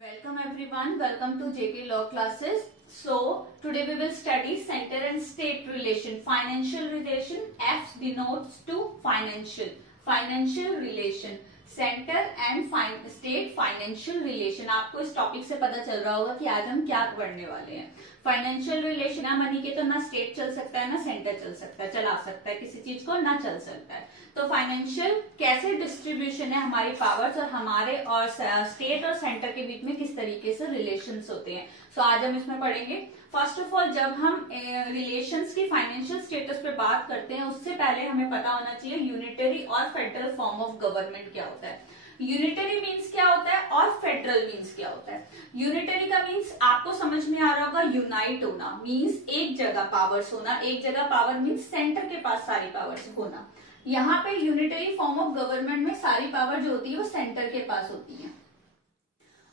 Welcome everyone, welcome to JK Law classes. So today we will study center and state relation, financial relation. F denotes to financial relation, center and state financial relation. आपको इस topic से पता चल रहा होगा कि आज हम क्या पढ़ने वाले हैं. फाइनेंशियल रिलेशन है मनी के, तो ना स्टेट चल सकता है ना सेंटर चल सकता है, चला सकता है किसी चीज को, ना चल सकता है. तो फाइनेंशियल कैसे डिस्ट्रीब्यूशन है हमारी पावर्स और हमारे और स्टेट और सेंटर के बीच में किस तरीके से रिलेशंस होते हैं. सो आज हम इसमें पढ़ेंगे. फर्स्ट ऑफ ऑल, जब हम रिलेशंस की फाइनेंशियल स्टेटस पे बात करते हैं उससे पहले हमें पता होना चाहिए यूनिटरी और फेडरल फॉर्म ऑफ गवर्नमेंट क्या होता है. यूनिटरी मीन्स क्या होता है और फेडरल मीन्स क्या होता है. यूनिटरी का मीन्स आपको समझ में आ रहा होगा, यूनाइट होना मीन्स एक जगह पावर्स होना. एक जगह पावर मीन्स सेंटर के पास सारी पावर्स होना. यहाँ पे यूनिटरी फॉर्म ऑफ गवर्नमेंट में सारी पावर जो होती है वो सेंटर के पास होती है.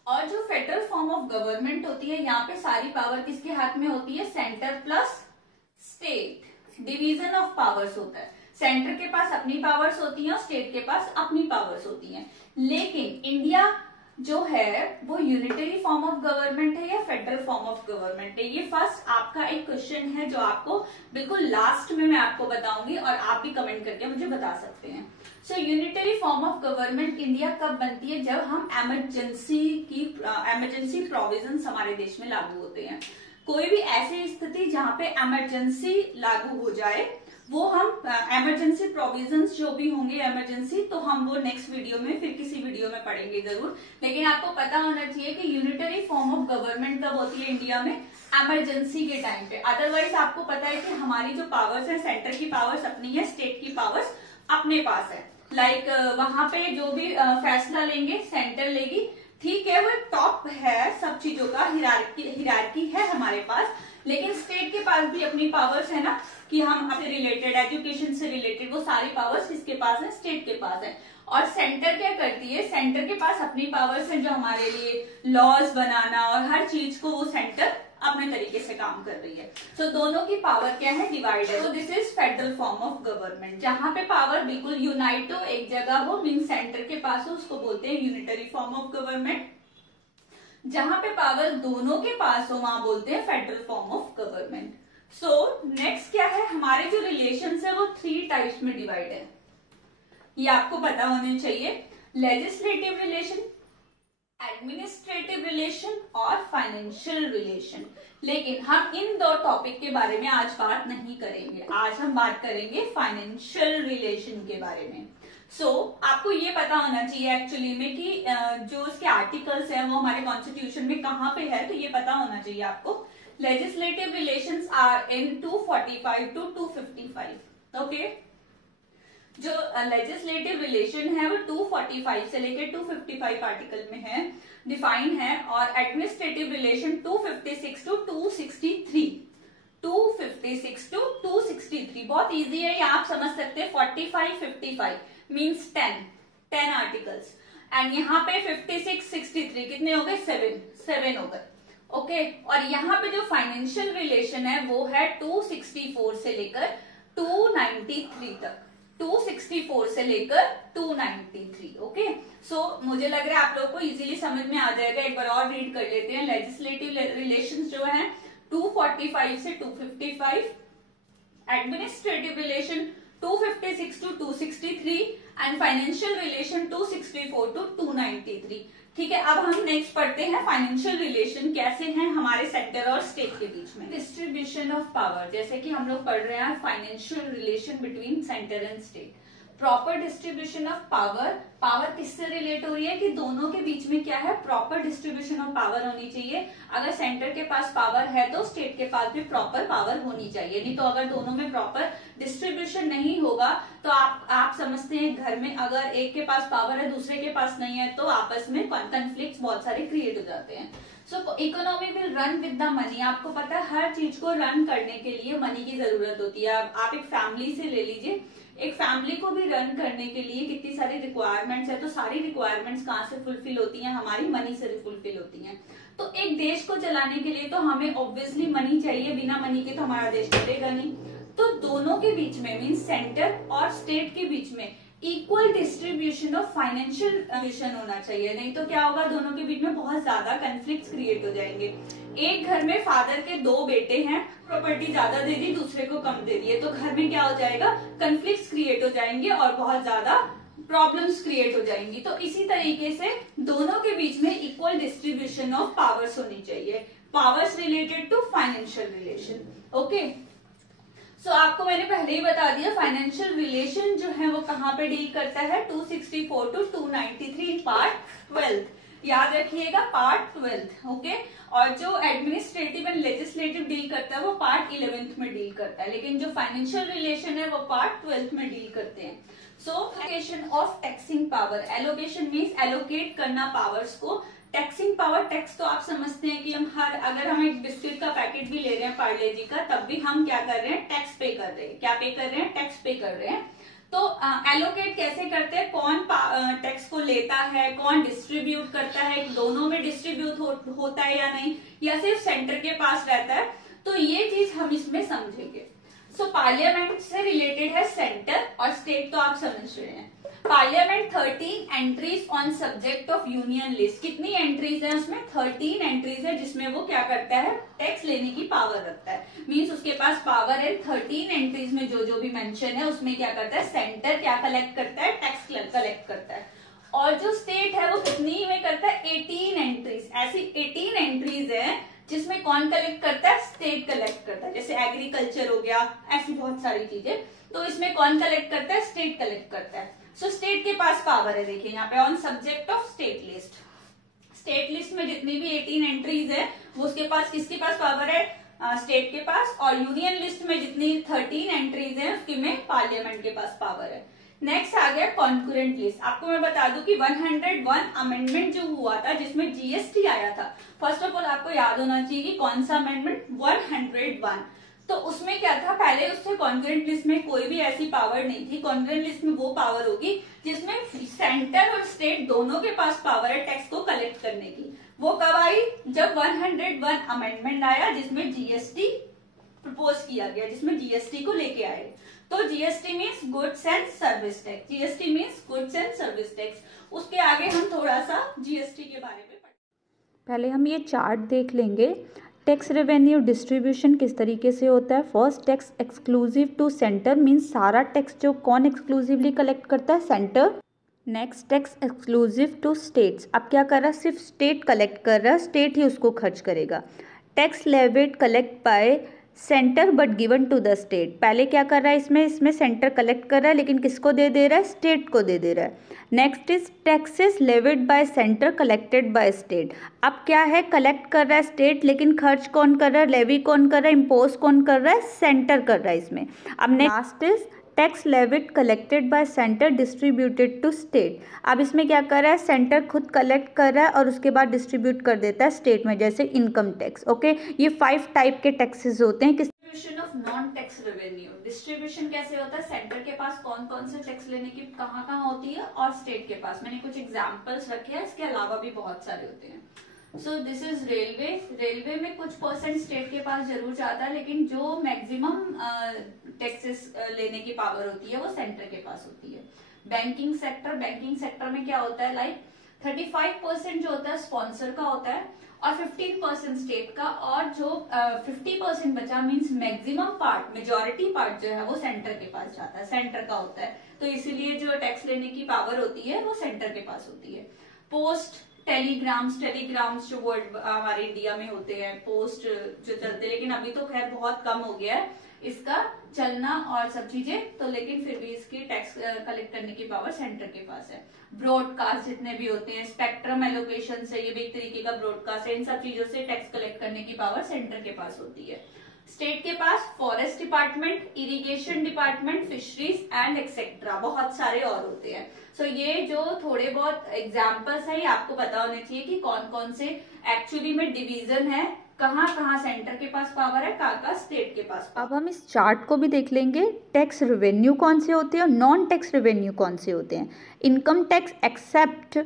और जो फेडरल फॉर्म ऑफ गवर्नमेंट होती है यहाँ पे सारी पावर किसके हाथ में होती है, centre plus state. Division of powers होता है. सेंटर के पास अपनी पावर्स होती हैं और स्टेट के पास अपनी पावर्स होती हैं. लेकिन इंडिया जो है वो यूनिटरी फॉर्म ऑफ गवर्नमेंट है या फेडरल फॉर्म ऑफ गवर्नमेंट है, ये फर्स्ट आपका एक क्वेश्चन है जो आपको बिल्कुल लास्ट में मैं आपको बताऊंगी और आप भी कमेंट करके मुझे बता सकते हैं. So unitary form of government India कब बनती है, जब हम इमरजेंसी प्रोविजंस हमारे देश में लागू होते हैं. कोई भी ऐसी स्थिति जहां पे इमरजेंसी लागू हो जाए, वो हम इमरजेंसी प्रोविजंस जो भी होंगे इमरजेंसी, तो हम वो नेक्स्ट वीडियो में फिर किसी वीडियो में पढ़ेंगे जरूर. लेकिन आपको पता होना चाहिए कि यूनिटरी फॉर्म ऑफ गवर्नमेंट कब होती है इंडिया में, इमरजेंसी के टाइम पे. अदरवाइज आपको पता है कि हमारी जो पावर्स है, सेंटर की पावर्स अपनी है, स्टेट की पावर्स अपने पास है. लाइक वहां पे जो भी फैसला लेंगे सेंटर लेगी, ठीक है, वो टॉप है सब चीजों का, हिरार्की है हमारे पास. लेकिन स्टेट के पास भी अपनी पावर्स है ना, कि हम अपने रिलेटेड एजुकेशन से रिलेटेड वो सारी पावर्स किसके पास है, स्टेट के पास है. और सेंटर क्या करती है, सेंटर के पास अपनी पावर्स है जो हमारे लिए लॉज बनाना और हर चीज को वो सेंटर अपने तरीके से काम कर रही है. तो दोनों की पावर क्या है, डिवाइड है. तो this is federal form of government. जहां पे पावर बिल्कुल यूनाइट हो, एक जगह हो, मीन सेंटर के पास हो, उसको बोलते हैं यूनिटरी फॉर्म ऑफ गवर्नमेंट. जहां पे पावर दोनों के पास हो वहां बोलते हैं federal form of government. So next क्या है, हमारे जो रिलेशंस है वो 3 टाइप्स में डिवाइड है. ये आपको पता होने चाहिए. लेजिस्लेटिव रिलेशन, एडमिनिस्ट्रेटिव रिलेशन और फाइनेंशियल रिलेशन. लेकिन हम इन 2 टॉपिक के बारे में आज बात नहीं करेंगे. आज हम बात करेंगे फाइनेंशियल रिलेशन के बारे में. आपको ये पता होना चाहिए एक्चुअली में कि जो इसके आर्टिकल्स हैं वो हमारे कॉन्स्टिट्यूशन में कहाँ पे है, तो ये पता होना चाहिए आपको. Legislative relations are in 245 to 255. Okay, जो लेजिस्लेटिव रिलेशन है वो 245 से लेकर 255 आर्टिकल में है, डिफाइन है. और एडमिनिस्ट्रेटिव रिलेशन 256 to 263. 256 to 263 बहुत इजी है, ये आप समझ सकते हैं. 45 55 मीन्स 10 आर्टिकल्स. एंड यहाँ पे 56 63 कितने हो गए, 7 हो गए. ओके, और यहाँ पे जो फाइनेंशियल रिलेशन है वो है 264 से लेकर 293 तक. 264 से लेकर 293. ओके, मुझे लग रहा है आप लोगों को इजीली समझ में आ जाएगा. एक बार और रीड कर लेते हैं. लेजिस्लेटिव रिलेशंस जो है 245 से 255, administrative relation 256 to 263 and financial relation 264 to 293. ठीक है, अब हम नेक्स्ट पढ़ते हैं फाइनेंशियल रिलेशन कैसे हैं हमारे सेंटर और स्टेट के बीच में. डिस्ट्रीब्यूशन ऑफ पावर, जैसे कि हम लोग पढ़ रहे हैं financial relation between centre and state. Proper distribution of power. Power किससे रिलेट हो रही है कि दोनों के बीच में क्या है, प्रॉपर डिस्ट्रीब्यूशन ऑफ पावर होनी चाहिए. अगर सेंटर के पास पावर है तो स्टेट के पास भी प्रॉपर पावर होनी चाहिए. नहीं तो अगर दोनों में प्रॉपर डिस्ट्रीब्यूशन नहीं होगा तो आप समझते हैं घर में अगर एक के पास पावर है दूसरे के पास नहीं है तो आपस में कॉन्फ्लिक्ट बहुत सारे क्रिएट हो जाते हैं. So economy will run with the money. आपको पता है हर चीज को रन करने के लिए मनी की जरूरत होती है. आप एक फैमिली से ले लीजिए, एक फैमिली को भी रन करने के लिए कितनी सारी रिक्वायरमेंट्स है, तो सारी रिक्वायरमेंट्स कहाँ से फुलफिल होती हैं, हमारी मनी से फुलफिल होती हैं. तो एक देश को चलाने के लिए तो हमें ऑब्वियसली मनी चाहिए, बिना मनी के तो हमारा देश चलेगा नहीं. तो दोनों के बीच में मीन सेंटर और स्टेट के बीच में equal distribution of financial distribution होना चाहिए, नहीं तो क्या होगा, दोनों के बीच में बहुत ज्यादा कन्फ्लिक्ट क्रिएट हो जाएंगे। एक घर में फादर के 2 बेटे हैं, प्रॉपर्टी ज्यादा दे दी, दूसरे को कम दे दी है, तो घर में क्या हो जाएगा, कन्फ्लिक्ट क्रिएट हो जाएंगे और बहुत ज्यादा प्रॉब्लम्स क्रिएट हो जाएंगी। तो इसी तरीके से दोनों के बीच में इक्वल डिस्ट्रीब्यूशन ऑफ पावर्स होनी चाहिए, powers related to financial relation. Okay, so आपको मैंने पहले ही बता दिया फाइनेंशियल रिलेशन जो है वो कहाँ पे डील करता है, 264 टू 293 पार्ट 12, याद रखिएगा पार्ट 12। ओके, और जो एडमिनिस्ट्रेटिव एंड लेजिस्लेटिव डील करता है वो पार्ट 11th में डील करता है, लेकिन जो फाइनेंशियल रिलेशन है वो पार्ट 12th में डील करते हैं। So allocation of taxing power, allocation means allocate करना पावर्स को। टैक्सिंग पावर, टैक्स तो आप समझते हैं कि हम अगर हम एक बिस्किट का पैकेट भी ले रहे हैं पार्ले जी का, तब भी हम क्या कर रहे हैं, टैक्स पे कर रहे हैं। क्या पे कर रहे हैं, टैक्स पे कर रहे हैं। तो एलोकेट कैसे करते हैं, कौन टैक्स को लेता है, कौन डिस्ट्रीब्यूट करता है, दोनों में डिस्ट्रीब्यूट होता है या नहीं, या सिर्फ सेंटर के पास रहता है, तो ये चीज हम इसमें समझेंगे। सो पार्लियामेंट से रिलेटेड है सेंटर, और स्टेट तो आप समझ रहे हैं। Parliament 13 entries on subject of union list, कितनी एंट्रीज है उसमें, 13 एंट्रीज है, जिसमें वो क्या करता है, टैक्स लेने की पावर रखता है। मीन्स उसके पास पावर है 13 एंट्रीज में जो भी मेंशन है उसमें क्या करता है, सेंटर क्या कलेक्ट करता है, टैक्स कलेक्ट करता है। और जो स्टेट है वो कितनी में करता है, 18 एंट्रीज। ऐसी 18 एंट्रीज है जिसमें कौन कलेक्ट करता है, स्टेट कलेक्ट करता है। जैसे एग्रीकल्चर हो गया, ऐसी बहुत सारी चीजें, तो इसमें कौन कलेक्ट करता है, स्टेट कलेक्ट करता है। सो स्टेट के पास पावर है, देखिए यहाँ पे on subject of state list, state list में जितनी भी 18 एंट्रीज है वो उसके पास, किसके पास पावर है, स्टेट के पास। और यूनियन लिस्ट में जितनी 13 एंट्रीज है उसकी में पार्लियामेंट के पास पावर है। नेक्स्ट आ गया कॉन्करेंट लिस्ट। आपको मैं बता दूं कि 101 अमेंडमेंट जो हुआ था जिसमें जीएसटी आया था, फर्स्ट ऑफ ऑल आपको याद होना चाहिए कि कौन सा अमेंडमेंट, 101। तो उसमें क्या था, पहले उससे कॉन्करेंट लिस्ट में कोई भी ऐसी पावर नहीं थी। कॉन्करेंट लिस्ट में वो पावर होगी जिसमें सेंटर और स्टेट दोनों के पास पावर है टैक्स को कलेक्ट करने की। वो कब आई, जब 101 अमेंडमेंट आया जिसमें जीएसटी प्रपोज किया गया, जिसमें जीएसटी को लेके आए। तो GST means goods and service tax, GST means goods and service tax. उसके आगे हम थोड़ा सा जीएसटी के बारे में पहले हम ये चार्ट देख लेंगे। टैक्स रेवेन्यू डिस्ट्रीब्यूशन किस तरीके से होता है। First, tax exclusive to centre, means सारा टैक्स जो कौन एक्सक्लूसिवली कलेक्ट करता है, centre. Next, tax exclusive to states, अब क्या कर रहा है, सिर्फ स्टेट कलेक्ट कर रहा है, स्टेट ही उसको खर्च करेगा। Tax levied collect by centre but given to the state, पहले क्या कर रहा है, इसमें सेंटर कलेक्ट कर रहा है लेकिन किसको दे रहा है, स्टेट को दे रहा है। Next is taxes levied bye centre collected by state, अब क्या है, कलेक्ट कर रहा है स्टेट लेकिन खर्च कौन कर रहा है, लेवी कौन कर रहा है, इम्पोज कौन कर रहा है, सेंटर कर रहा है इसमें। अब next is tax levied collected by centre distributed to state, अब इसमें क्या कर रहा है, सेंटर खुद कलेक्ट कर रहा है और उसके बाद डिस्ट्रीब्यूट कर देता है स्टेट में, जैसे इनकम टैक्स। ओके, ये 5 टाइप के टैक्सेस होते हैं। Distribution of non tax revenue, distribution कैसे होता है, सेंटर के पास कौन कौन से टैक्स लेने की कहाँ होती है और स्टेट के पास। मैंने कुछ एग्जाम्पल्स रखे हैं, इसके अलावा भी बहुत सारे होते हैं। So this is railway, railway में कुछ परसेंट स्टेट के पास जरूर जाता है, लेकिन जो मैक्सिमम टैक्सेस लेने की पावर होती है वो सेंटर के पास होती है। बैंकिंग सेक्टर, बैंकिंग सेक्टर में क्या होता है, लाइक 35% जो होता है स्पॉन्सर का होता है और 15% स्टेट का, और जो 50% बचा means maximum part, majority part जो है वो सेंटर के पास जाता है, सेंटर का होता है। तो इसीलिए जो टैक्स लेने की पावर होती है वो सेंटर के पास होती है। पोस्ट, टेलीग्राम्स जो वर्ल्ड हमारे इंडिया में होते हैं, पोस्ट जो चलते, लेकिन अभी तो खैर बहुत कम हो गया है इसका चलना और सब चीजें, तो लेकिन फिर भी इसकी टैक्स कलेक्ट करने की पावर सेंटर के पास है। ब्रॉडकास्ट जितने भी होते हैं, स्पेक्ट्रम एलोकेशन से, ये भी एक तरीके का ब्रॉडकास्ट है, इन सब चीजों से टैक्स कलेक्ट करने की पावर सेंटर के पास होती है। स्टेट के पास forest department, irrigation department, fisheries and etcetera, बहुत सारे और होते हैं। सो ये जो थोड़े बहुत एग्जाम्पल्स है, ये आपको पता होने चाहिए कि कौन कौन से एक्चुअली में डिवीजन है, कहाँ कहाँ सेंटर के पास पावर है, कहाँ स्टेट के पास। अब हम इस चार्ट को भी देख लेंगे। टैक्स रेवेन्यू कौन से होते हैं और नॉन टैक्स रेवेन्यू कौन से होते हैं। Income tax except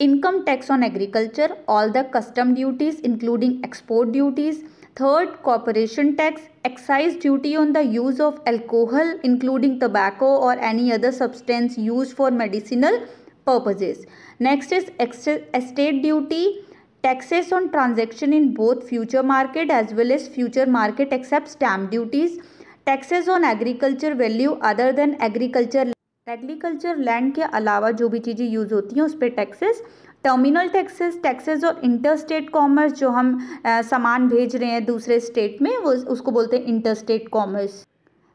income tax on agriculture, all the custom duties including export duties, third corporation tax, excise duty on the use of alcohol including tobacco और any other substance use for medicinal purposes. Next is estate duty, taxes on transaction in both future market as well as future market except stamp duties, taxes on agriculture value other than agriculture land के अलावा जो भी चीज़ें use होती हैं उस पर taxes, terminal taxes, taxes और इंटर स्टेट कॉमर्स, जो हम सामान भेज रहे हैं दूसरे स्टेट में वो उसको बोलते हैं inter state commerce.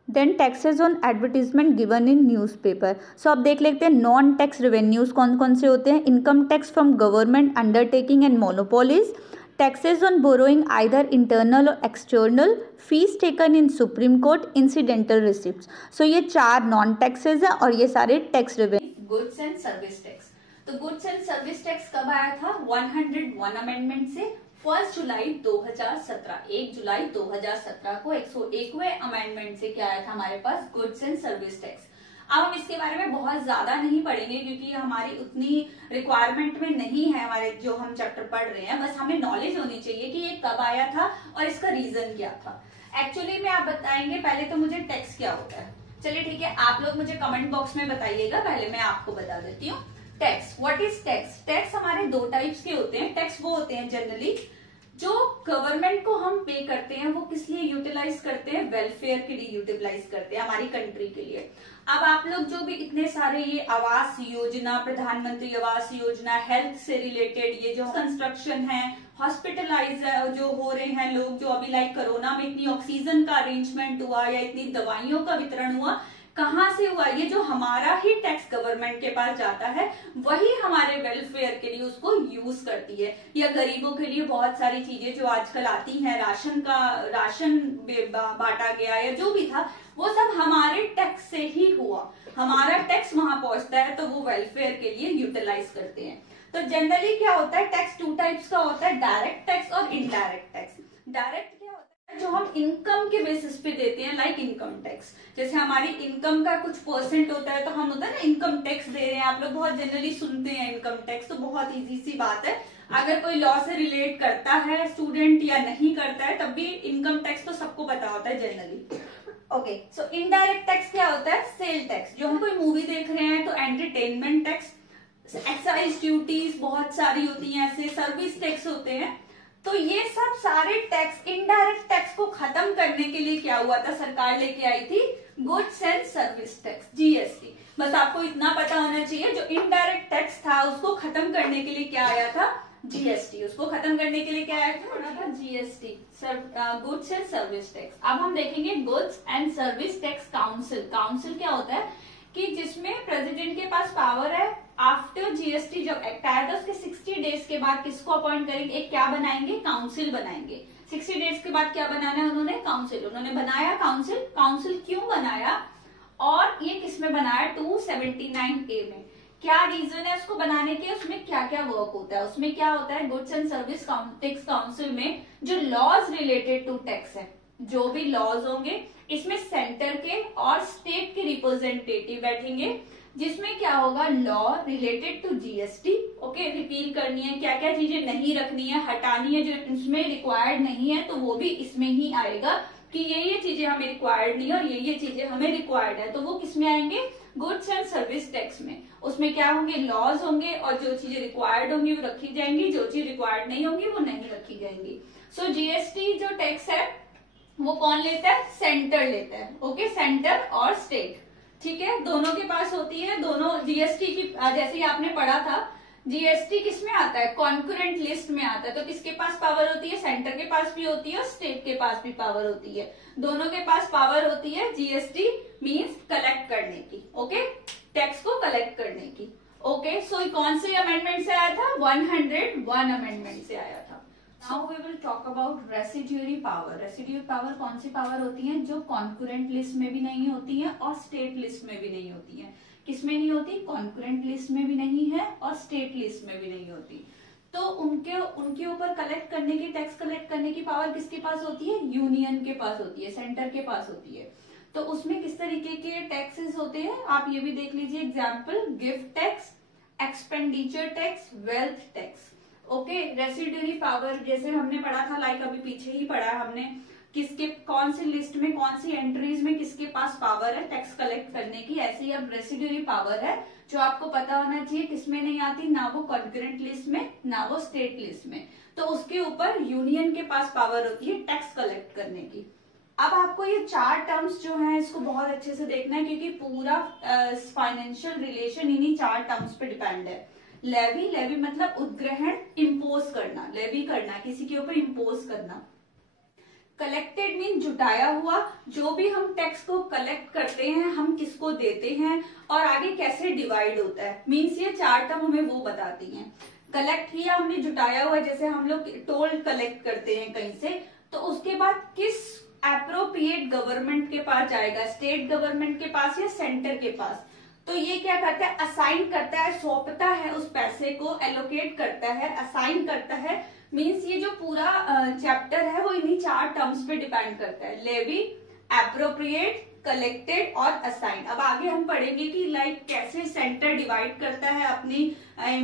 Then taxes on advertisement given in newspaper. So अब देख लेते हैं नॉन टैक्स रेवेन्यूज़ कौन कौन से होते हैं। Income tax from government undertaking and monopolies, taxes on borrowing either internal or external, fees taken in supreme court, incidental receipts. So ये 4 नॉन टैक्सेस हैं और ये सारे tax revenue. Goods and service tax, तो गुड्स एंड सर्विस टैक्स कब आया था? 101 amendment से 1 जुलाई 2017, 1 जुलाई 2017 को 101वें अमेंडमेंट से क्या आया था हमारे पास? Goods and service tax. अब हम इसके बारे में बहुत ज्यादा नहीं पढ़ेंगे क्योंकि हमारी उतनी रिक्वायरमेंट में नहीं है हमारे जो हम चैप्टर पढ़ रहे हैं, बस हमें नॉलेज होनी चाहिए कि ये कब आया था और इसका रीजन क्या था। एक्चुअली में आप बताएंगे, पहले तो मुझे टैक्स क्या होता है। चलिए ठीक है, आप लोग मुझे कमेंट बॉक्स में बताइएगा, पहले मैं आपको बता देती हूँ। Tax, what is tax? Tax हमारे 2 टाइप्स के होते हैं। टैक्स वो होते हैं जनरली जो गवर्नमेंट को हम पे करते हैं, वो किस लिए यूटिलाइज करते हैं? वेलफेयर के लिए यूटिलाइज करते हैं, हमारी कंट्री के लिए। अब आप लोग जो भी इतने सारे ये आवास योजना, प्रधानमंत्री आवास योजना, हेल्थ से रिलेटेड ये जो कंस्ट्रक्शन है, हॉस्पिटलाइज जो हो रहे हैं लोग, जो अभी लाइक कोरोना में इतनी ऑक्सीजन का अरेंजमेंट हुआ या इतनी दवाइयों का वितरण हुआ, कहाँ से हुआ? ये जो हमारा ही टैक्स गवर्नमेंट के पास जाता है वही हमारे वेलफेयर के लिए उसको यूज करती है। या गरीबों के लिए बहुत सारी चीजें जो आजकल आती हैं, राशन बांटा गया या जो भी था, वो सब हमारे टैक्स से ही हुआ। हमारा टैक्स वहां पहुंचता है तो वो वेलफेयर के लिए यूटिलाइज करते हैं। तो जनरली क्या होता है? टैक्स 2 टाइप्स का होता है, डायरेक्ट टैक्स और इनडायरेक्ट टैक्स। डायरेक्ट जो हम इनकम के बेसिस पे देते हैं, लाइक इनकम टैक्स। जैसे हमारी इनकम का कुछ परसेंट होता है तो हम होता है ना इनकम टैक्स दे रहे हैं। आप लोग बहुत जनरली सुनते हैं इनकम टैक्स, तो बहुत इजी सी बात है। अगर कोई लॉ से रिलेट करता है स्टूडेंट या नहीं करता है, तब भी इनकम टैक्स तो सबको पता होता है जनरली। ओके, सो इनडायरेक्ट टैक्स क्या होता है? Sale tax. जो हम कोई मूवी देख रहे हैं तो एंटरटेनमेंट टैक्स, एक्साइज ड्यूटीज बहुत सारी होती हैं, ऐसे सर्विस टैक्स होते हैं। तो ये सब सारे टैक्स, इनडायरेक्ट टैक्स को खत्म करने के लिए क्या हुआ था? सरकार लेके आई थी goods and service tax, GST. बस आपको इतना पता होना चाहिए, जो इनडायरेक्ट टैक्स था उसको खत्म करने के लिए क्या आया था? जीएसटी। उसको खत्म करने के लिए क्या आया था? GST, goods and service tax. अब हम देखेंगे goods and service tax council. Council क्या होता है कि जिसमें प्रेसिडेंट के पास पावर है, आफ्टर जीएसटी जब एक्ट आया था उसके 60 डेज के बाद किसको अपॉइंट करेंगे? एक क्या बनाएंगे? काउंसिल बनाएंगे। 60 डेज के बाद क्या बनाना है उन्होंने? काउंसिल। उन्होंने बनाया काउंसिल। काउंसिल क्यों बनाया और ये किसमें बनाया? 279A में। क्या रीजन है उसको बनाने के? उसमें क्या क्या वर्क होता है? उसमें क्या होता है? Goods and service tax council में जो लॉज रिलेटेड टू टैक्स है, जो भी लॉज होंगे, इसमें सेंटर के और स्टेट के रिप्रेजेंटेटिव बैठेंगे, जिसमें क्या होगा? Law related to GST. Okay, repeal करनी है, क्या क्या चीजें नहीं रखनी है, हटानी है, जो इसमें रिक्वायर्ड नहीं है तो वो भी इसमें ही आएगा कि ये चीजें हमें रिक्वायर्ड नहीं है और ये चीजें हमें रिक्वायर्ड है, तो वो किसमें आएंगे? गुड्स एंड सर्विस टैक्स में। उसमें क्या होंगे? लॉज होंगे और जो चीजें रिक्वायर्ड होंगी वो रखी जाएंगी, जो चीज रिक्वायर्ड नहीं होंगी वो नहीं रखी जाएंगी। सो जीएसटी जो टैक्स है वो कौन लेता है? सेंटर लेता है। ओके, सेंटर और स्टेट, ठीक है, दोनों के पास होती है। दोनों जीएसटी की, जैसे ही आपने पढ़ा था, जीएसटी किसमें आता है? कॉन्करेंट लिस्ट में आता है। तो किसके पास पावर होती है? सेंटर के पास भी होती है और स्टेट के पास भी पावर होती है। दोनों के पास पावर होती है। जीएसटी मींस कलेक्ट करने की, ओके, टैक्स को कलेक्ट करने की। ओके, सो कौन से अमेंडमेंट से आया था? 101 अमेंडमेंट से आया था। Now we will talk about residuary power. Residuary power कौन सी पावर होती है? जो कॉन्करेंट लिस्ट में भी नहीं होती है और स्टेट लिस्ट में भी नहीं होती है। किसमें नहीं होती? कॉन्करेंट लिस्ट में भी नहीं है और स्टेट लिस्ट में भी नहीं होती। तो उनके ऊपर कलेक्ट करने की, टैक्स कलेक्ट करने की पावर किसके पास होती है? यूनियन के पास होती है, सेंटर के पास होती है। तो उसमें किस तरीके के टैक्सेस होते हैं आप ये भी देख लीजिए। Example, gift tax, expenditure tax, wealth tax. Okay, residuary power जैसे हमने पढ़ा था, लाइक अभी पीछे ही पढ़ा है हमने, किसके कौन सी लिस्ट में कौन सी एंट्रीज में किसके पास पावर है टैक्स कलेक्ट करने की, ऐसे ही अब रेसिड्यूरी पावर है जो आपको पता होना चाहिए किसमें नहीं आती, ना वो कॉन्करेंट लिस्ट में ना वो स्टेट लिस्ट में, तो उसके ऊपर यूनियन के पास पावर होती है टैक्स कलेक्ट करने की। अब आपको ये चार टर्म्स जो हैं इसको बहुत अच्छे से देखना है क्योंकि पूरा फाइनेंशियल रिलेशन इन्हीं चार टर्म्स पे डिपेंड है। लेवी, लेवी मतलब उद्ग्रहण, इम्पोज करना, लेवी करना, किसी के ऊपर इम्पोज करना। कलेक्टेड मीन जुटाया हुआ, जो भी हम टैक्स को कलेक्ट करते हैं हम किसको देते हैं और आगे कैसे डिवाइड होता है, मीन्स ये चार टर्म हमें वो बताती हैं। कलेक्ट किया हमने, जुटाया हुआ, जैसे हम लोग टोल कलेक्ट करते हैं कहीं से, तो उसके बाद किस एप्रोप्रिएट गवर्नमेंट के पास जाएगा, स्टेट गवर्नमेंट के पास या सेंटर के पास, तो ये क्या करता है, असाइन करता है, सौंपता है उस पैसे को, एलोकेट करता है, असाइन करता है। मीन्स ये जो पूरा चैप्टर है वो इन्हीं चार टर्म्स पे डिपेंड करता है, लेवी, एप्रोप्रिएट, कलेक्टेड और असाइन। अब आगे हम पढ़ेंगे कि लाइक कैसे सेंटर डिवाइड करता है अपनी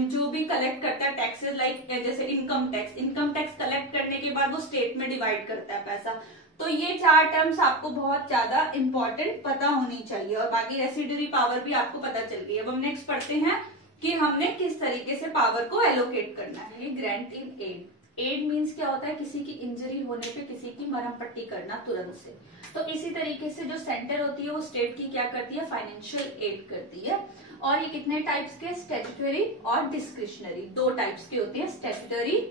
जो भी कलेक्ट करता है टैक्सेस, लाइक जैसे income tax, income tax collect करने के बाद वो स्टेट में डिवाइड करता है पैसा। तो ये चार टर्म्स आपको बहुत ज्यादा इंपॉर्टेंट पता होनी चाहिए और बाकी रेसिड्यूरी पावर भी आपको पता चल गई। अब हम नेक्स्ट पढ़ते हैं कि हमने किस तरीके से पावर को एलोकेट करना है। Grant in aid, aid means क्या होता है, किसी की इंजरी होने पे किसी की मरहम पट्टी करना तुरंत से। तो इसी तरीके से जो सेंटर होती है वो स्टेट की क्या करती है, फाइनेंशियल एड करती है। और ये कितने टाइप्स के, स्टैट्यूटरी और डिस्क्रिशनरी, दो टाइप्स की होती है, स्टैट्यूटरी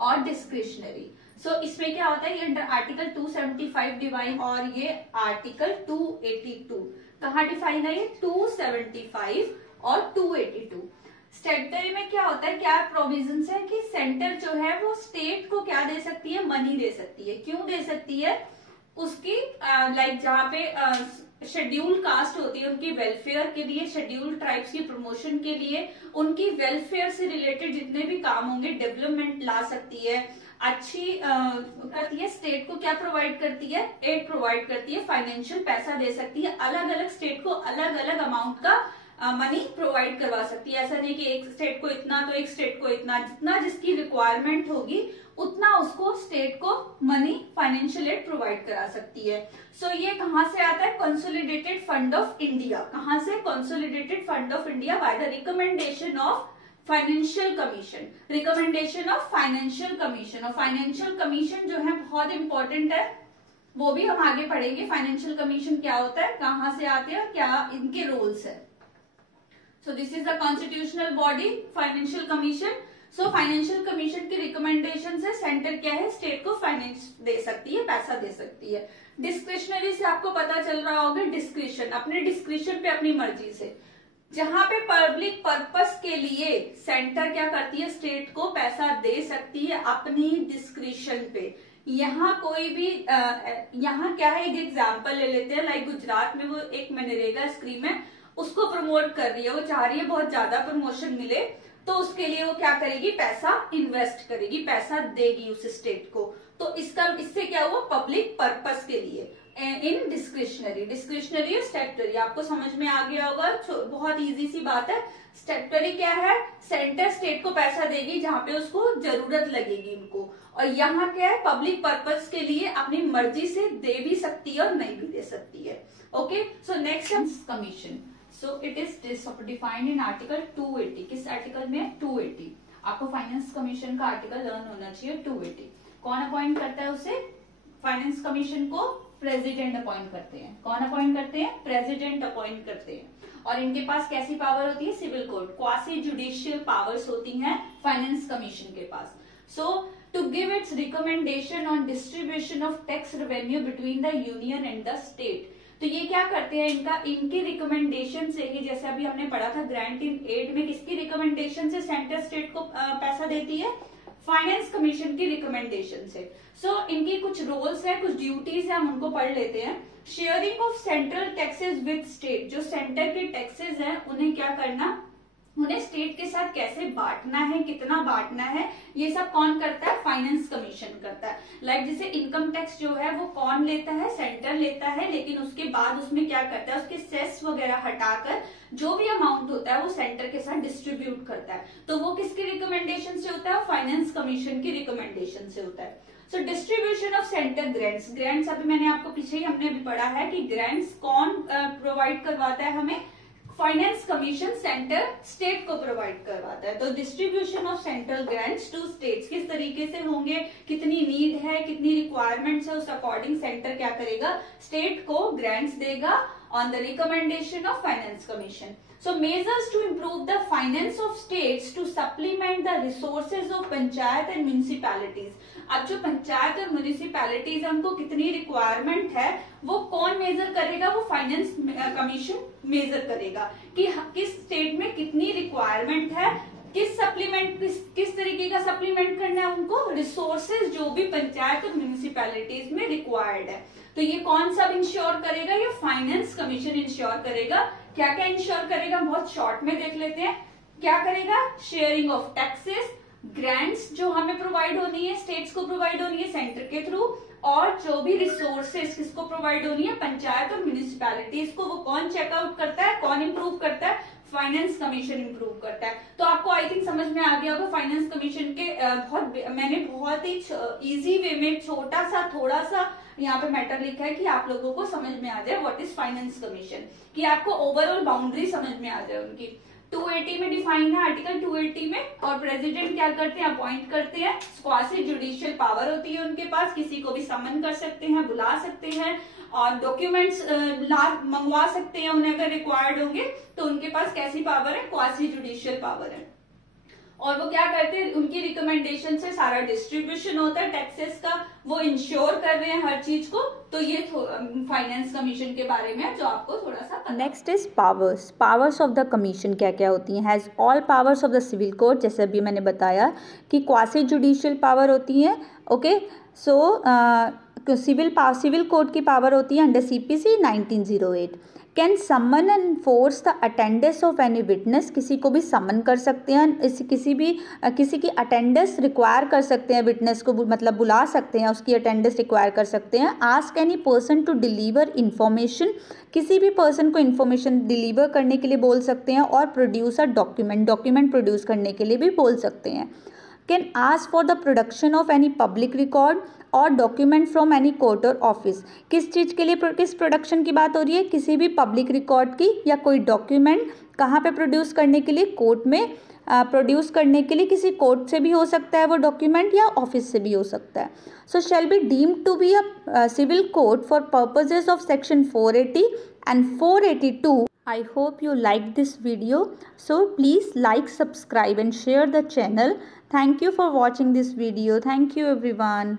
और डिस्क्रिशनरी। सो इसमें क्या होता है, ये अंडर आर्टिकल 275 डिवाइन और ये आर्टिकल 282 कहाँ डिफाइन है, ये 275 और 282। स्टैट्यूटरी में क्या होता है, क्या प्रोविजंस है कि सेंटर जो है वो स्टेट को क्या दे सकती है, मनी दे सकती है। क्यों दे सकती है, उसकी लाइक जहाँ पे शेड्यूल कास्ट होती है उनकी वेलफेयर के लिए, शेड्यूल ट्राइब्स की प्रमोशन के लिए, उनकी वेलफेयर से रिलेटेड जितने भी काम होंगे डेवलपमेंट ला सकती है, अच्छी करती है। स्टेट को क्या प्रोवाइड करती है, एड प्रोवाइड करती है, फाइनेंशियल पैसा दे सकती है, अलग अलग स्टेट को अलग अलग अमाउंट का मनी प्रोवाइड करवा सकती है। ऐसा नहीं कि एक स्टेट को इतना तो एक स्टेट को इतना, जितना जिसकी रिक्वायरमेंट होगी उतना उसको स्टेट को मनी फाइनेंशियल एड प्रोवाइड करा सकती है। सो ये कहां से आता है, कंसोलिडेटेड फंड ऑफ इंडिया। कहां से, consolidated fund of India by the recommendation of financial commission, recommendation of financial commission. और फाइनेंशियल कमीशन जो है बहुत इंपॉर्टेंट है, वो भी हम आगे पढ़ेंगे। फाइनेंशियल कमीशन क्या होता है, कहां से आते हैं, क्या इनके रोल्स है। So this is the constitutional body financial commission. So financial commission की रिकमेंडेशन से सेंटर क्या है, स्टेट को फाइनेंस दे सकती है, पैसा दे सकती है। डिस्क्रिशनरी से आपको पता चल रहा होगा, डिस्क्रिशन, अपने डिस्क्रिशन पे, अपनी मर्जी से, जहां पे पब्लिक पर्पस के लिए सेंटर क्या करती है, स्टेट को पैसा दे सकती है अपनी डिस्क्रिशन पे। यहाँ कोई भी यहाँ क्या है, एक एग्जांपल ले लेते हैं, लाइक गुजरात में वो एक मनरेगा स्कीम है उसको प्रमोट कर रही है, वो चाह रही है बहुत ज्यादा प्रमोशन मिले, तो उसके लिए वो क्या करेगी, पैसा इन्वेस्ट करेगी, पैसा देगी उस स्टेट को। तो इससे क्या हुआ, पब्लिक पर्पस के लिए। इन डिस्क्रिशनरी, डिस्क्रिशनरी और स्टैट्यूटरी आपको समझ में आ गया होगा, बहुत इजी सी बात है। स्टैट्यूटरी क्या है, सेंटर स्टेट को पैसा देगी जहां पे उसको जरूरत लगेगी उनको, और यहाँ क्या है, पब्लिक पर्पस के लिए अपनी मर्जी से दे भी सकती है और नहीं भी दे सकती है। Okay, so next commission. So it is defined in article 280। किस आर्टिकल में, 280। आपको फाइनेंस कमीशन का आर्टिकल लर्न होना चाहिए, 280। कौन अपॉइंट करता है उसे, फाइनेंस कमीशन को प्रेसिडेंट अपॉइंट करते हैं। कौन अपॉइंट करते हैं, प्रेसिडेंट अपॉइंट करते हैं। और इनके पास कैसी पावर होती है, civil court, quasi judicial powers होती हैं फाइनेंस कमीशन के पास। So to give its recommendation on distribution of tax revenue between the union and the state. तो ये क्या करते हैं, इनकी रिकमेंडेशन से ही, जैसे अभी हमने पढ़ा था ग्रांट इन एड में, किसकी रिकमेंडेशन से सेंटर स्टेट को पैसा देती है, फाइनेंस कमीशन की रिकमेंडेशन से। सो इनकी कुछ रोल्स है, कुछ ड्यूटीज है, हम उनको पढ़ लेते हैं। Sharing of central taxes with state, जो सेंटर के टैक्सेस हैं उन्हें क्या करना, उन्हें स्टेट के साथ कैसे बांटना है, कितना बांटना है, ये सब कौन करता है? फाइनेंस कमीशन करता है। लाइक जैसे इनकम टैक्स जो है वो कौन लेता है? सेंटर लेता है, लेकिन उसके बाद उसमें क्या करता है? उसके सेस वगैरह हटाकर जो भी अमाउंट होता है वो सेंटर के साथ डिस्ट्रीब्यूट करता है। तो वो किसकी रिकमेंडेशन से होता है? फाइनेंस कमीशन की रिकमेंडेशन से होता है। So distribution of centre grants, grants अभी मैंने आपको पीछे ही हमने भी पढ़ा है कि ग्रांट्स कौन प्रोवाइड करवाता है हमें? फाइनेंस कमीशन सेंटर स्टेट को प्रोवाइड करवाता है। तो distribution of central grants to states किस तरीके से होंगे, कितनी नीड है, कितनी रिक्वायरमेंट्स है, उस अकॉर्डिंग सेंटर क्या करेगा? स्टेट को ग्रांट्स देगा on the recommendation of finance commission. So measures to improve the finance of states to supplement the resources of panchayat and municipalities. अब जो पंचायत और म्यूनिसिपैलिटीज है उनको कितनी रिक्वायरमेंट है वो कौन मेजर करेगा? वो फाइनेंस कमीशन मेजर करेगा कि किस स्टेट में कितनी रिक्वायरमेंट है, किस सप्लीमेंट किस तरीके का सप्लीमेंट करना है उनको, रिसोर्सेज जो भी पंचायत और म्यूनिसिपैलिटीज में रिक्वायर्ड है। तो ये कौन सब इंश्योर करेगा? ये फाइनेंस कमीशन इंश्योर करेगा। क्या क्या इंश्योर करेगा? बहुत शॉर्ट में देख लेते हैं। क्या करेगा? शेयरिंग ऑफ टैक्सेस, ग्रांट्स जो हमें प्रोवाइड होनी है, स्टेट्स को प्रोवाइड होनी है सेंटर के थ्रू, और जो भी रिसोर्सेज किसको प्रोवाइड होनी है? पंचायत और म्यूनिसिपैलिटीज को। वो कौन चेकआउट करता है, कौन इंप्रूव करता है? फाइनेंस कमीशन इंप्रूव करता है। तो आपको आई थिंक समझ में आ गया होगा फाइनेंस कमीशन के मैंने बहुत ही इजी वे में छोटा सा थोड़ा सा यहाँ पे मैटर लिखा है कि आप लोगों को समझ में आ जाए व्हाट इज फाइनेंस कमीशन, कि आपको ओवरऑल बाउंड्री समझ में आ जाए उनकी। 280 में डिफाइन है, आर्टिकल 280 में। और प्रेसिडेंट क्या करते हैं? अपॉइंट करते हैं। क्वासी जुडिशियल पावर होती है उनके पास, किसी को भी समन कर सकते हैं, बुला सकते हैं, और डॉक्यूमेंट्स मंगवा सकते हैं उन्हें अगर रिक्वायर्ड होंगे। तो उनके पास कैसी पावर है? क्वासी जुडिशियल पावर है। और वो क्या करते हैं? उनकी रिकमेंडेशन से सारा डिस्ट्रीब्यूशन होता है टैक्सेस का, वो इंश्योर कर रहे हैं हर चीज को। तो ये फाइनेंस कमीशन के बारे में जो आपको थोड़ा सा। Next is powers. Powers of the commission क्या क्या होती हैं? Has all powers of the civil code, जैसे अभी मैंने बताया कि क्वासी जुडिशियल पावर होती है। ओके, सो सिविल कोड की पावर होती है under CPC 1908। Can summon and enforce the attendance of any witness, किसी को भी समन कर सकते हैं, किसी की अटेंडेंस रिक्वायर कर सकते हैं, विटनेस को मतलब बुला सकते हैं, उसकी अटेंडेंस रिक्वायर कर सकते हैं। Ask any person to deliver information, किसी भी पर्सन को इन्फॉर्मेशन डिलीवर करने के लिए बोल सकते हैं। और प्रोड्यूस अ डॉक्यूमेंट प्रोड्यूस करने के लिए भी बोल सकते हैं। Can ask for the production of any public record और डॉक्यूमेंट फ्रॉम एनी कोर्ट और ऑफिस, किस चीज़ के लिए, किस प्रोडक्शन की बात हो रही है? किसी भी पब्लिक रिकॉर्ड की या कोई डॉक्यूमेंट कहाँ पे प्रोड्यूस करने के लिए? कोर्ट में प्रोड्यूस करने के लिए। किसी कोर्ट से भी हो सकता है वो डॉक्यूमेंट, या ऑफिस से भी हो सकता है। So shall be deemed to be a civil code for purposes of section 480 and 482. I hope you liked this video. So please like, subscribe and share the channel. Thank you for watching this video. Thank you everyone.